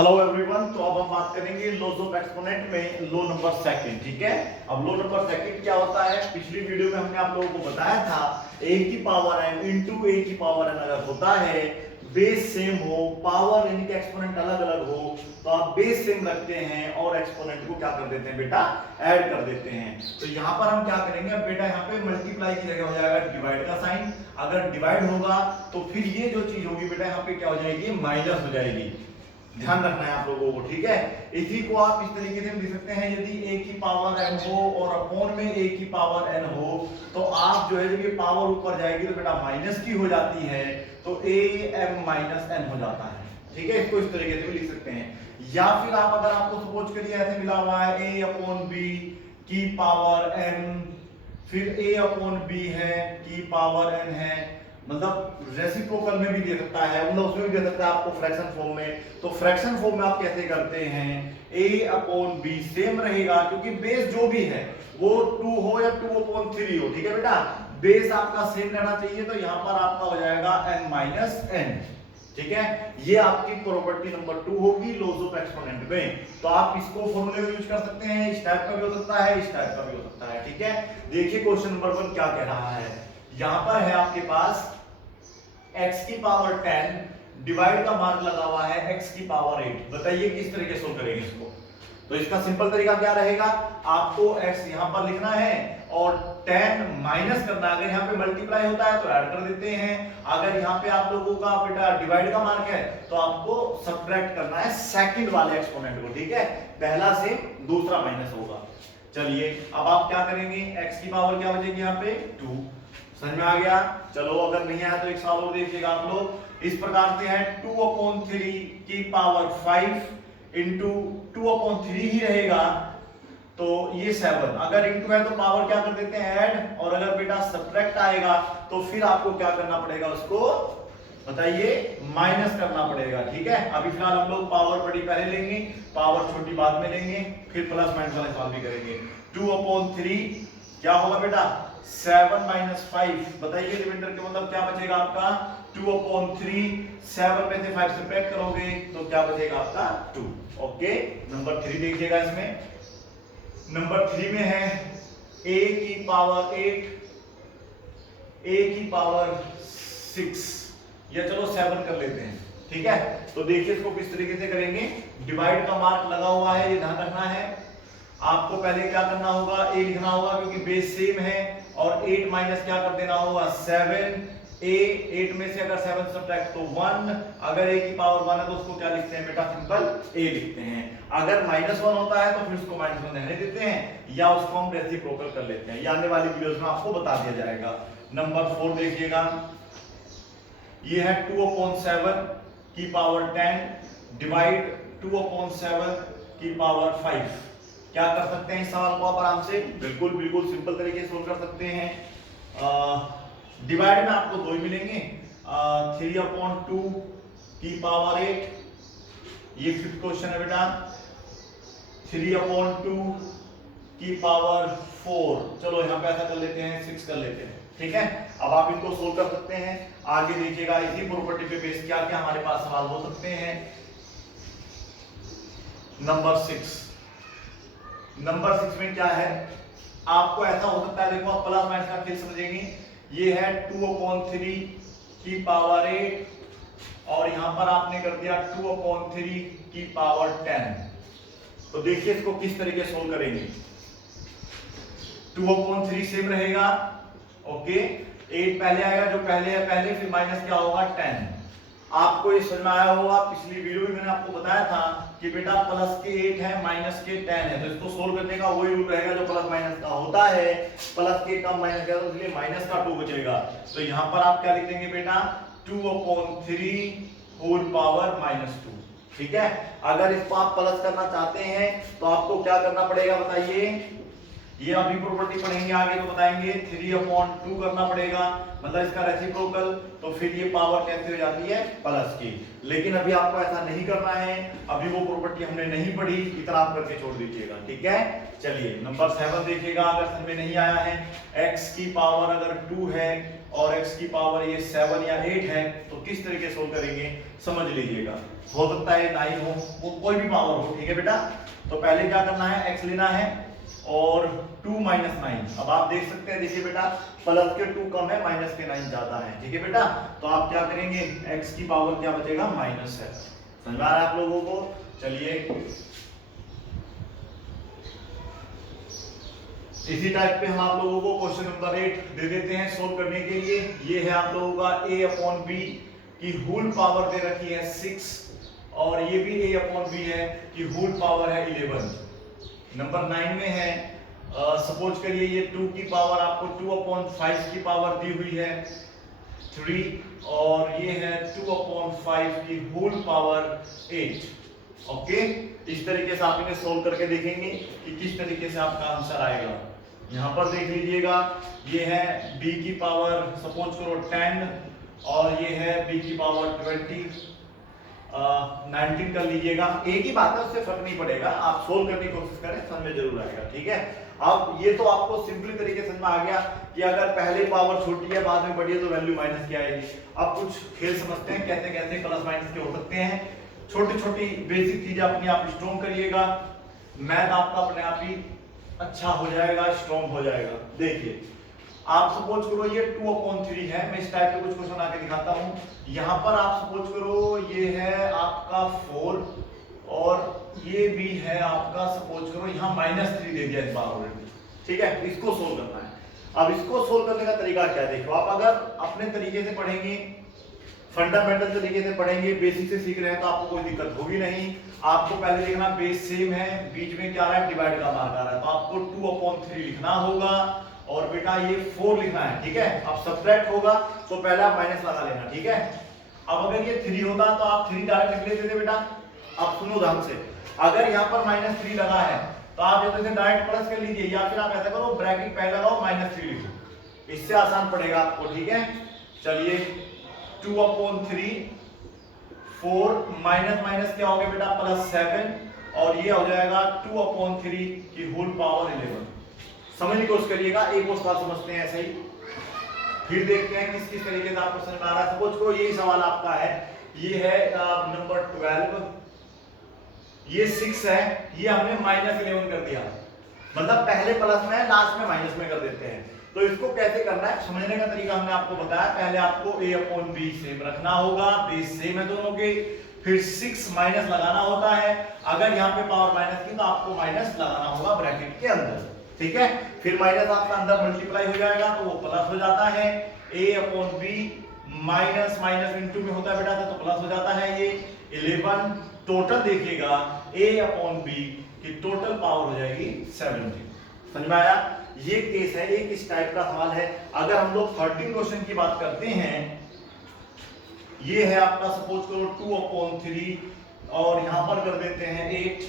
Hello everyone. तो अब हम बात करेंगे लॉज ऑफ एक्सपोनेंट में लो नंबर सेकंड। ठीक है, अब लो नंबर सेकंड क्या होता है, पिछली वीडियो में हमने आप लोगों को बताया था a की पावर n इंटू a की पावर n अगर होता है, बेस सेम हो, पावर यानी कि एक्सपोनेंट अलग अलग हो, तो आप बेस सेम रखते हैं और एक्सपोनेंट को क्या कर देते हैं बेटा, ऐड कर देते हैं। तो यहाँ पर हम क्या करेंगे, अब बेटा यहाँ पे मल्टीप्लाई की जगह हो जाएगा डिवाइड का साइन। अगर डिवाइड होगा तो फिर ये जो चीज होगी बेटा यहाँ पे क्या हो जाएगी, माइनस हो जाएगी। ध्यान रखना है आप लोगों को। ठीक है, इसी को आप इस तरीके से लिख सकते हैं, यदि a की पावर n हो और अपॉन में a की पावर n हो, तो आप जो है जब ये पावर ऊपर जाएगी तो बेटा माइनस की हो जाती है, तो a m माइनस n हो जाता है। ठीक है, इसको इस तरीके से भी लिख सकते हैं। या फिर आप अगर आपको सपोज करिए ऐसे मिला हुआ है a अपॉन b की पावर n, फिर a अपॉन b है की पावर n है, मतलब रेसिप्रोकल में भी दे सकता है, मतलब उसमें भी दे सकता है आपको फ्रैक्शन फॉर्म में। तो फ्रैक्शन फॉर्म में आप कैसे करते हैं, a अपॉन b सेम रहेगा, क्योंकि बेस जो भी है वो 2 हो या 2 अपॉन 3 हो। ठीक है बेटा, बेस आपका सेम रहना चाहिए, तो यहां पर आपका हो जाएगा n माइनस n। ठीक है, ये आपकी प्रॉपर्टी नंबर 2 होगी लॉज ऑफ एक्सपोनेंट में। तो आप इसको फॉर्मूले में यूज कर सकते हैं, इस टाइप का भी हो सकता है, इस टाइप का भी हो सकता है। ठीक है, देखिए क्वेश्चन नंबर 1 क्या कह रहा है। यहां पर है आपके पास x की पावर 10 डिवाइड का मार्क लगा हुआ है x की पावर 8। बताइए किस तरीके से सोल्व करेंगे इसको। तो इसका सिंपल तरीका क्या रहेगा, आपको x यहां पर लिखना है और 10 माइनस करना है। अगर यहां पे मल्टीप्लाई होता है तो ऐड कर देते हैं, अगर यहां पे आप लोगों का बेटा डिवाइड का मार्क है तो आपको सब्ट्रैक्ट करना है सेकंड वाले एक्सपोनेंट को। ठीक है, पहला से दूसरा माइनस होगा। चलिए अब आप क्या करेंगे, x की पावर क्या बचेगी यहाँ पे 2। समझ में आ गया। चलो अगर नहीं आया तो एक सवाल और देखिएगा आप लोग। इस प्रकार से है 2 अपॉन 3 की पावर 5 इंटू 2 अपॉन 3 ही रहेगा, तो ये 7। अगर इंटू है तो पावर क्या कर देते हैं ऐड, और अगर बेटा सब्ट्रैक्ट आएगा तो फिर आपको क्या करना पड़ेगा, उसको बताइए माइनस करना पड़ेगा। ठीक है, अभी फिलहाल हम लोग पावर बड़ी पहले लेंगे, पावर छोटी बाद में लेंगे, फिर प्लस माइनस वाले सवाल भी करेंगे। 2 अपॉन 3 क्या होगा बेटा 7 माइनस 5। बताइए रिमाइंडर के मतलब क्या बचेगा आपका 2 अपॉन 3। 7 में से 5 सब्ट्रैक्ट करोगे तो क्या बचेगा आपका 2। ओके, नंबर 3 देखिएगा। इसमें नंबर 3 में है a की पावर 8, a की पावर 6, या चलो 7 कर लेते हैं। ठीक है, तो देखिए इसको किस तरीके से करेंगे। डिवाइड का मार्क लगा हुआ है, ये ध्यान रखना है। आपको पहले क्या करना होगा, a लिखना होगा क्योंकि बेस सेम है, और 8 माइनस क्या कर देना होगा 7। a 8 में से अगर 7 सब्ट्रैक्ट तो 1। अगर a की पावर 1 है तो उसको क्या लिखते हैं बेटा, सिंपल a लिखते हैं। अगर -1 होता है तो फिर उसको -1 रहने देते हैं, या उसको हम रेसिप्रोकल कर लेते हैं। ये आने वाली वीडियोस में आपको बता दिया जाएगा। नंबर 4 देखिएगा, ये है 2 अपॉन 7 की पावर 10 डिवाइड 2 अपॉन 7 की पावर 5। क्या कर सकते हैं इस सवाल को आप आराम से, बिल्कुल बिल्कुल सिंपल तरीके से सोल्व कर सकते हैं। डिवाइड में आपको 2 ही मिलेंगे, 3 अपॉन 2 की पावर 8, ये फिफ्थ क्वेश्चन है बेटा। 3 अपॉन 2 की पावर 4, चलो यहाँ पे ऐसा कर लेते हैं 6 कर लेते हैं। ठीक है, अब आप इनको सोल्व कर सकते हैं। आगे देखिएगा इसी प्रॉपर्टी पे बेस क्या क्या हमारे पास सवाल हो सकते हैं। नंबर 6 में क्या है, आपको ऐसा हो सकता है, देखो आप प्लस माइनस का खेल समझेंगे। ये है 2 अपॉन 3 की पावर 8, और यहां पर आपने कर दिया 2 अपॉन 3 की पावर 10। तो देखिए इसको किस तरीके से सोल्व करेंगे। 2 अपॉन 3 सेम रहेगा, ओके, 8 पहले आएगा, जो पहले है पहले, फिर माइनस क्या होगा 10। आपको ये समझ में आया होगा, पिछली वीडियो में मैंने आपको बताया था कि बेटा प्लस के 8 है माइनस के 10 है, तो इसको सोल्व करने का वही रूल रहेगा जो प्लस माइनस का होता है। प्लस के कम माइनस का, तो इसलिए माइनस का 2 बचेगा। तो यहां पर आप क्या लिख देंगे बेटा 2 अपॉन 3 होल पावर -2। ठीक है, अगर इसको आप प्लस करना चाहते हैं तो आपको क्या करना पड़ेगा बताइए, ये अभी प्रॉपर्टी पढ़ेंगे आगे तो बताएंगे 3/2 करना पड़ेगा, मतलब इसका रेसिप्रोकल, तो फिर ये पावर कैसे हो जाती है प्लस की। लेकिन अभी आपको ऐसा नहीं करना है, अभी वो प्रॉपर्टी हमने नहीं पढ़ी, इतना आप करके छोड़ दीजिएगा, ठीक है। चलिए नंबर 7 देखिएगा, अगर समझ में नहीं आया है, x की पावर अगर 2 है और x की पावर ये 7 या 8 है तो किस तरीके से सोल्व करेंगे समझ लीजिएगा। हो सकता है 9 हो, वो कोई भी पावर हो, ठीक है बेटा। तो पहले क्या करना है, x लेना है और 2 - 9। अब आप देख सकते हैं, देखिए बेटा प्लस के 2 कम है, माइनस के 9 ज्यादा है, ठीक है बेटा। तो आप क्या करेंगे, x की पावर क्या बचेगा -7। समझ आ रहा है आप लोगों को। चलिए इसी टाइप पे हम आप लोगों को क्वेश्चन नंबर 8 दे देते हैं सोल्व करने के लिए। ये है आप लोगों का a/b की होल पावर दे रखी है 6 और ये भी a/b है कि होल पावर है 11। नंबर 9 में है सपोज करिए ये 2 की पावर आपको 2/5 की पावर दी हुई है 3 और ये है 2/5 की होल पावर 8। ओके, इस तरीके से आप इन्हें सोल्व करके देखेंगे कि किस तरीके से आपका आंसर आएगा। यहाँ पर देख लीजिएगा, ये है b की पावर सपोज करो 10 और ये है b की पावर 20 19 कर लीजिएगा। एक ही बात है, उससे फर्क नहीं पड़ेगा, आप सोल्व करने की कोशिश करें, समझ में जरूर आएगा, ठीक है। अब ये तो आपको सिंपली तरीके समझ में आ गया कि अगर पहले पावर छोटी है बाद में बड़ी है तो वैल्यू माइनस की आएगी। अब कुछ खेल समझते हैं कैसे कैसे प्लस माइनस के हो सकते हैं। छोटी छोटी बेसिक चीजें अपने आप स्ट्रॉन्ग करिएगा, मैथ आपका अपने आप ही अच्छा हो जाएगा, स्ट्रॉन्ग हो जाएगा। देखिए आप सपोज करो ये 2/3 है, मैं इस टाइप के कुछ क्वेश्चन आके दिखाता हूं। यहां पर आप सपोज करो ये है आपका 4 और ये भी है आपका सपोज करो यहाँ -3 दे दिया इस बार ऑलरेडी, ठीक है। इसको सोल्व करना है। अब इसको सोल्व करने का तरीका क्या है, देखो आप अगर अपने तरीके से पढ़ेंगे, फंडामेंटल तरीके से पढ़ेंगे, बेसिक से सीख रहे हैं तो आपको कोई दिक्कत होगी नहीं। आपको पहले देखना बेस सेम है, बीच में क्या आ रहा है डिवाइड का मार्क आ रहा है, तो आपको 2/3 लिखना होगा और बेटा ये 4 लिखना है, ठीक है। अब सब्ट्रैक्ट होगा तो पहले आप माइनस लगा लेना, ठीक है। अब अगर ये 3 होता तो आप 3 डायरेक्ट लिख लेते थे बेटा। अब सुनो ध्यान से, अगर यहाँ पर -3 लगा है तो आप या तो इसे डायरेक्ट प्लस कर लीजिए या फिर आप ऐसा करो ब्रैकेट पहले लगाओ -3 लिखो, इससे आसान पड़ेगा आपको, ठीक है। चलिए 2/3 4 माइनस माइनस क्या हो गया बेटा +7 और ये हो जाएगा 2/3 की होल पावर 11। समझने की कोशिश करिएगा, एक और सवाल समझते हैं ऐसे ही, फिर देखते हैं किस किस तरीके से आपको समझ में आ रहा है। सपोज करो यही सवाल आपका है, ये है नंबर 12, ये 6 है, ये हमने -11 कर दिया, मतलब पहले प्लस में है लास्ट में माइनस में कर देते हैं। तो इसको कैसे करना है समझने का तरीका हमने आपको बताया। पहले आपको a/b सेम रखना होगा, बेस सेम है दोनों के, फिर 6 माइनस लगाना होता है। अगर यहाँ पे पावर माइनस की तो आपको माइनस लगाना होगा ब्रैकेट के अंदर, ठीक है। फिर माइनस आपका अंदर मल्टीप्लाई हो जाएगा तो वो प्लस हो जाता है। a/b माइनस माइनस इनटू में होता है बेटा तो प्लस हो जाता है ये 11। टोटल देखिएगा a/b की टोटल पावर हो जाएगी 70। समझ में आया? ये केस है, एक इस टाइप का सवाल है। अगर हम लोग 13 क्वेश्चन की बात करते हैं, ये है आपका सपोज करो 2/3 और यहां पर कर देते हैं 8,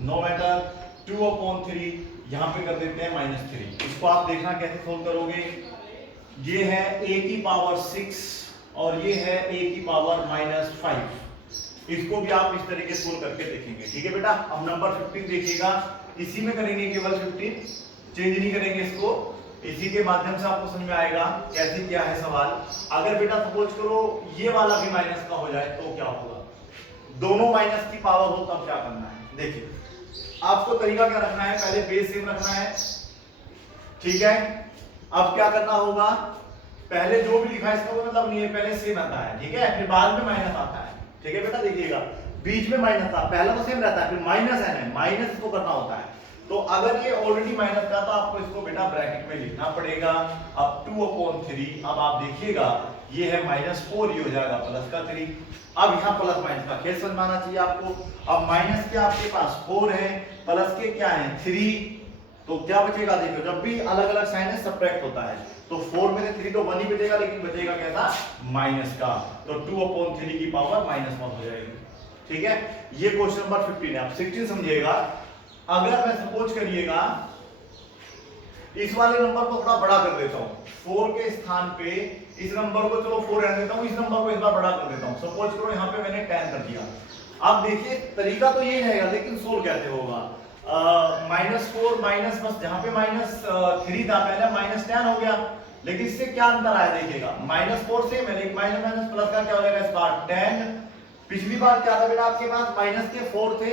नो मैटर 2/3 यहां पे कर देते हैं -3। इसको आप देखना कैसे सोल्व करोगे। ये है a की पावर 6 और ये है a की पावर -5। इसको भी आप इस तरीके से सोल्व करके देखेंगे, ठीक है बेटा। अब नंबर 15 देखिएगा, इसी में करेंगे केवल 15, चेंज नहीं करेंगे इसको, इसी के माध्यम से आपको समझ में आएगा कैसे क्या है सवाल। अगर बेटा सपोज करो ये वाला भी माइनस का हो जाए तो क्या होगा, दोनों माइनस की पावर हो तब क्या करना है। देखिए आपको तरीका क्या रखना है, पहले बेस सेम रखना है, ठीक है। अब क्या करना होगा, पहले जो भी लिखा है इसका मतलब नहीं है, पहले सेम आता है, ठीक है, फिर बाद में माइनस आता है, ठीक है बेटा। देखिएगा बीच में माइनस था, पहला तो सेम रहता है, फिर माइनस है ना, माइनस इसको करना होता है। तो अगर ये ऑलरेडी माइनस था तो आपको इसको बेटा ब्रैकेट में लिखना पड़ेगा। अब 2/3, अब आप देखिएगा ये है -4, ये हो जाएगा प्लस का 3। अब यहाँ प्लस माइनस का खेल समझ आना चाहिए आपको। अब माइनस के आपके पास 4 है, प्लस के क्या है 3, तो क्या बचेगा, देखो जब भी अलग अलग साइन है सब्ट्रैक्ट होता है, तो 4 में से 3 तो 1 ही बचेगा, लेकिन बचेगा कैसा माइनस का, तो 2/3 की पावर -1 हो जाएगी, ठीक है। ये क्वेश्चन नंबर 15 है। आप 16 समझिएगा। अगर मैं सपोज करिएगा इस वाले नंबर को थोड़ा बड़ा कर देता हूँ, 4 के स्थान पे इस नंबर को चलो 4 रहने देता हूँ, इस नंबर को इस बार बड़ा कर देता हूँ। सपोज करो यहाँ पे मैंने 10 कर दिया। अब देखिए तरीका तो ये रहेगा, लेकिन सोल्व कैसे होगा? -4 माइनस, बस जहां पे -3 था पहले -10 हो गया, लेकिन इससे क्या अंतर आया देखिएगा, -4 से मैंने माइनस माइनस प्लस का क्या हो जाएगा इस बार 10। पिछली बार क्या था बेटा आपके पास माइनस के 4 थे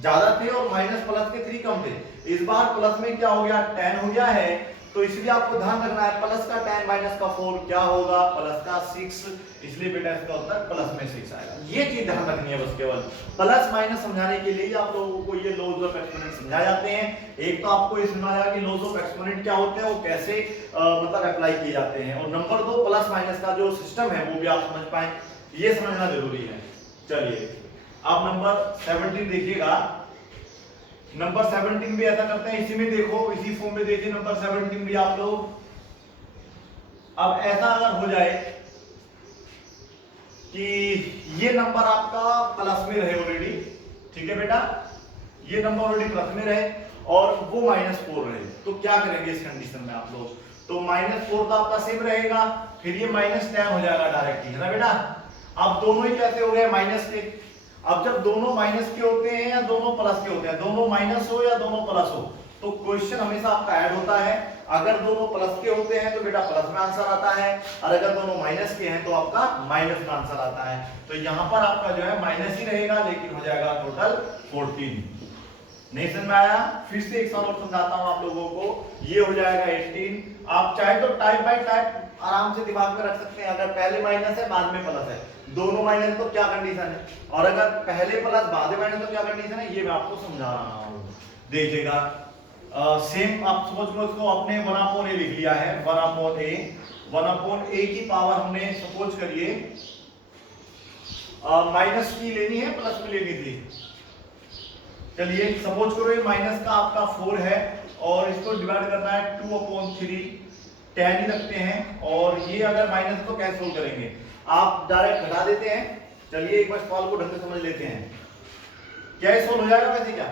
ज्यादा थे और माइनस प्लस के 3 कम थे, इस बार प्लस में क्या हो गया 10 हो गया है, तो इसलिए आपको ध्यान रखना है प्लस का 10 माइनस का 4 क्या होगा प्लस का 6, इसलिए बेटा इसका उत्तर प्लस में 6 आएगा। ये चीज ध्यान रखनी है बस, केवल प्लस माइनस समझाने के लिए आप लोगों को ये लॉज ऑफ एक्सपोनेंट समझाए जाते हैं। एक तो आपको ये समझाया कि लॉज ऑफ एक्सपोनेंट क्या होते हैं, वो कैसे मतलब अप्लाई किए जाते हैं, और नंबर 2 प्लस माइनस का जो सिस्टम है वो भी आप समझ पाए, ये समझना जरूरी है। चलिए आप नंबर 17 देखिएगा। नंबर 17 भी ऐसा करते हैं, इसी में देखो, इसी फॉर्म में देखिए नंबर 17 भी आप लोग। अब ऐसा अगर हो जाए कि ये नंबर आपका प्लस में रहे ऑलरेडी, ठीक है बेटा, ये नंबर ऑलरेडी प्लस में रहे और वो -4 रहे, तो क्या करेंगे इस कंडीशन में आप लोग? तो -4 तो आपका सेम रहेगा, फिर ये -10 हो जाएगा डायरेक्टली, है ना बेटा। अब दोनों ही कैसे हो गए माइनस के। अब जब दोनों माइनस के होते हैं या दोनों प्लस के होते हैं, दोनों माइनस हो या दोनों प्लस हो, तो क्वेश्चन हमेशा आपका ऐड होता है। अगर दोनों प्लस के होते हैं तो बेटा प्लस में आंसर आता है, और अगर दोनों माइनस के हैं तो आपका माइनस में आंसर आता है। तो यहां पर आपका जो है माइनस ही रहेगा, लेकिन हो जाएगा टोटल 14। नहीं समझ में आया? फिर से एक सवाल और समझाता हूं आप लोगों को। ये हो जाएगा 18। आप चाहे तो टाइप बाय टाइप आराम से दिमाग में रख सकते हैं। अगर पहले माइनस है बाद में प्लस है, दोनों माइनस तो क्या कंडीशन है, और अगर पहले प्लस बाद में माइनस तो क्या कंडीशन है, ये मैं आपको समझा रहा हूं। देखिएगा सेम आप समझ लो, इसको अपने 1/a लिख लिया है, 1/a की पावर हमने सपोज करिए माइनस की लेनी है प्लस में लेनी थी। चलिए सपोज करो ये माइनस का आपका 4 है और इसको डिवाइड करना है 2/3, 10 ही रखते हैं, और ये अगर माइनस तो कैसे सोल्व करेंगे, आप डायरेक्ट घटा देते हैं। चलिए एक बार सवाल को ढंग से समझ लेते हैं, क्या ये सोल्व हो जाएगा? वैसे क्या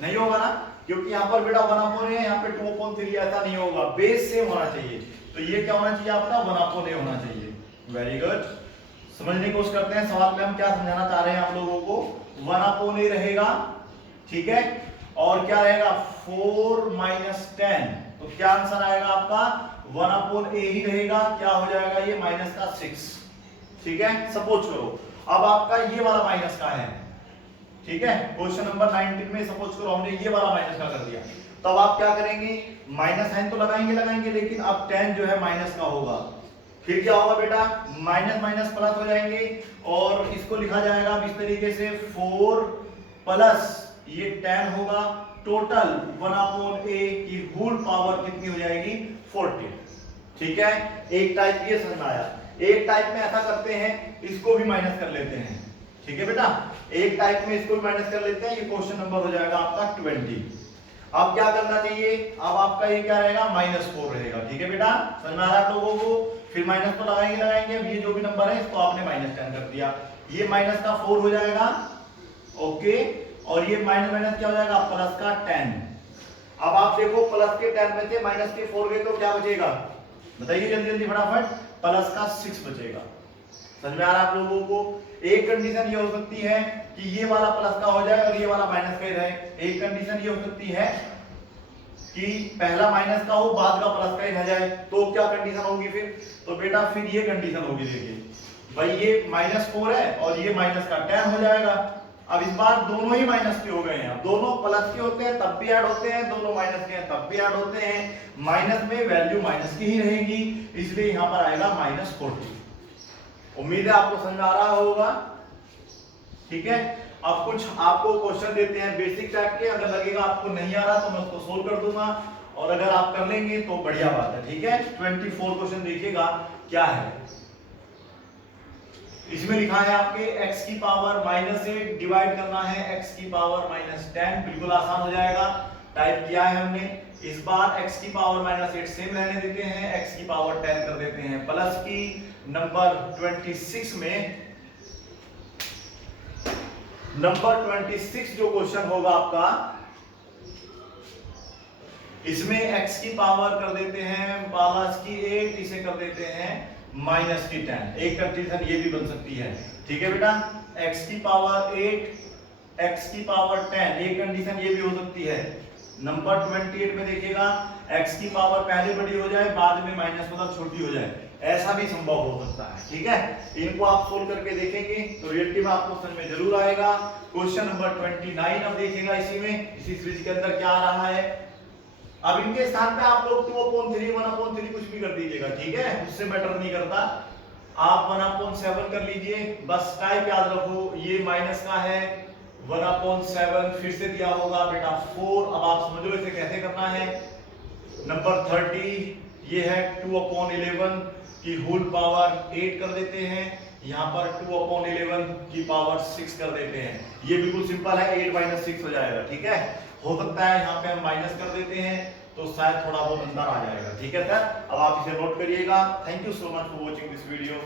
नहीं होगा ना, क्योंकि यहाँ पर बेटा 1/a है, यहाँ पे 2/3, ऐसा नहीं होगा, बेस सेम होना चाहिए। तो ये क्या होना चाहिए आपका 1/a होना चाहिए। वेरी गुड, समझने की कोशिश करते हैं सवाल में हम क्या समझाना चाह रहे हैं आप लोगों को। 1/a रहेगा, ठीक है, और क्या रहेगा 4 - 10, तो क्या आंसर आएगा आपका 1/a ही रहेगा। क्या हो जाएगा ये माइनस का 6, ठीक है। सपोज करो अब आपका ये वाला माइनस का है, ठीक है, क्वेश्चन नंबर 19 में सपोज करो हमने ये वाला माइनस का कर दिया, तब आप क्या करेंगे, माइनस साइन तो लगाएंगे, लेकिन अब 10 जो है माइनस का होगा, फिर क्या होगा बेटा माइनस माइनस प्लस हो जाएंगे, और इसको लिखा जाएगा इस तरीके से 4 प्लस ये 10 होगा, टोटल 1/a की होल पावर कितनी हो जाएगी 14, ठीक है। एक टाइप ये समझ में आया। एक टाइप में ऐसा करते हैं, इसको भी माइनस कर लेते हैं, ठीक है बेटा, एक टाइप में इसको भी माइनस कर लेते हैं, ये क्वेश्चन नंबर हो जाएगा आपका 20। अब क्या करना चाहिए, अब आपका ये क्या रहेगा -4 रहेगा, ठीक है बेटा, समझ में आ रहा है आप लोगों को। फिर माइनस तो लगाएंगे, अब ये जो भी नंबर है इसको आपने -10 कर दिया, ये माइनस का 4 हो जाएगा, ओके, और ये माइनस माइनस क्या हो जाएगा प्लस का 10। अब आप देखो प्लस के 10 में से माइनस के 4 गए तो क्या बचेगा, बताइए जल्दी जल्दी फटाफट, प्लस का 6 बचेगा। समझ में आ रहा है आप लोगों को। एक कंडीशन ये हो सकती है कि ये वाला प्लस का हो जाए और ये वाला माइनस का ही रहे, एक कंडीशन ये हो सकती है कि पहला माइनस का हो बाद का प्लस का ही रह जाए, तो क्या कंडीशन होगी फिर, तो बेटा फिर ये कंडीशन होगी, देखिए भाई ये -4 है और ये माइनस का 10 हो जाएगा। अब इस बार दोनों ही माइनस के हो गए हैं, दोनों प्लस के होते हैं तब भी ऐड होते हैं, दोनों माइनस के हैं तब भी ऐड होते हैं, माइनस में वैल्यू माइनस की ही रहेगी, इसलिए यहां पर आएगा -40। उम्मीद है आपको समझ आ रहा होगा, ठीक है। अब कुछ आपको क्वेश्चन देते हैं बेसिक टाइप के, अगर लगेगा आपको नहीं आ रहा तो मैं उसको सोल्व कर दूंगा, और अगर आप कर लेंगे तो बढ़िया बात है, ठीक है। 24 क्वेश्चन देखिएगा क्या है, इसमें लिखा है आपके x की पावर -8 डिवाइड करना है x की पावर -10, बिल्कुल आसान हो जाएगा, टाइप किया है हमने। इस बार x की पावर -8 सेम रहने देते हैं, x की पावर 10 कर देते हैं प्लस की। नंबर 26 में, नंबर 26 जो क्वेश्चन होगा आपका, इसमें x की पावर कर देते हैं प्लस की 8, इसे कर देते हैं माइनस की 10। एक कंडीशन ये भी बन सकती है, ठीक है बेटा। x की पावर 8, x की पावर 10, एक कंडीशन ये भी हो सकती है। नंबर 28 में देखिएगा x की पावर पहले बड़ी हो जाए, बाद में माइनस मतलब छोटी हो जाए, ऐसा भी संभव हो सकता है, ठीक है। इनको आप सोल्व करके देखेंगे तो रियलिटी में आपको समझ में जरूर आएगा। क्वेश्चन नंबर 29 अब देखिएगा, इसी सीरीज के अंदर क्या आ रहा है। अब इनके स्थान पे आप लोग 2/3 1/3 कुछ भी कर दीजिएगा, ठीक है, उससे मैटर नहीं करता। आप 1/7 कर लीजिए, बस टाइप याद रखो, ये माइनस का है 1/7, फिर से दिया होगा बेटा 4। अब आप समझो इसे कैसे करना है। नंबर 30 ये है 2/11 की होल पावर 8 कर देते हैं, यहाँ पर 2/11 की पावर 6 कर देते हैं। ये बिल्कुल सिंपल है, 8 - 6 हो जाएगा, ठीक है। हो सकता है यहाँ पे हम माइनस कर देते हैं तो शायद थोड़ा बहुत अंदर आ जाएगा, ठीक है सर। अब आप इसे नोट करिएगा। Thank you so much for watching this video.